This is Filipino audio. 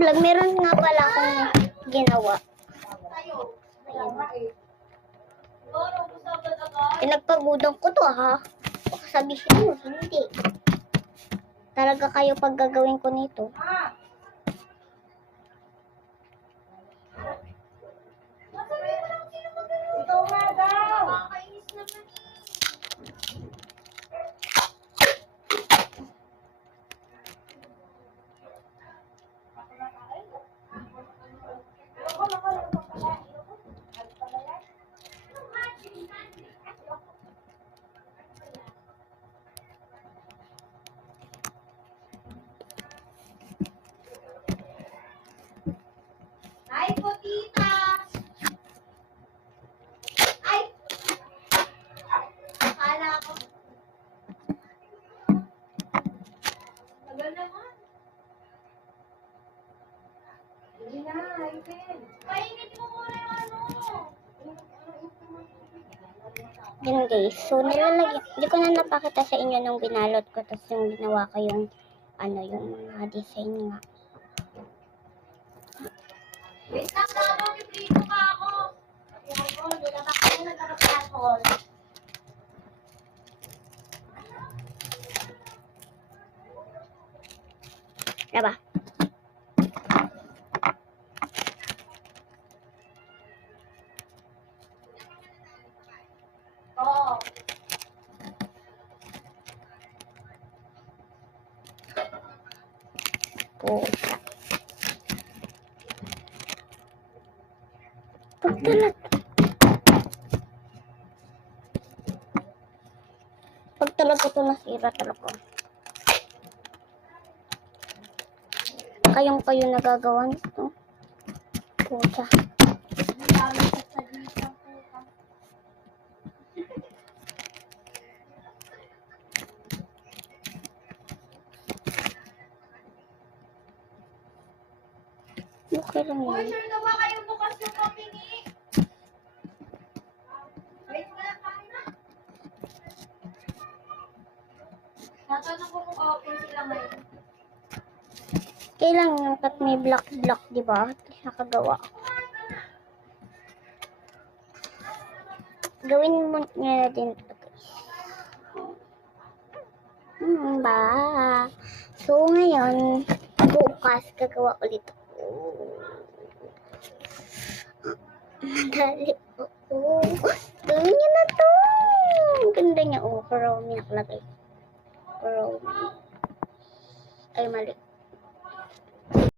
vlog, meron nga pala akong ginawa. Pinagpagudan ko to ha. Baka sabihin mo, hindi. Talaga kayo pag gagawin ko nito. Ito nga daw. Nakakainis naman eh. Ay, putita. Ay. Akala ko. Tagal naman. Hindi na, ayusin. Painit mo muna yung ano. Yan guys. So, nilalagyan. Hindi ko na napakita sa inyo nung binalot ko. Tapos yung ginawa ko yung, yung mga design nga. Wait lang daw, piprito pa ako. Hindi na ba kayo nagkakapasol? Diba? Oo. Puta. Pagtalat. Pagtalat ko ito nasira talaga. Kayong kayo nagagawa nito. Puta. Okay lang Uy, yun. sure na ba kayo bukas yung pamini? Wait na, kain na. Natanong ko kung open sila ngayon. Kailangan yung kat may black, di ba? Nakagawa. Gawin mo nga din ito, guys. Ba? So, ngayon, bukas, gagawa ulit ako. Madali ako. Gawin niyo na to. Ang ganda niya. Oh, Kuromi nakalagay. Kuromi. Ay, mali.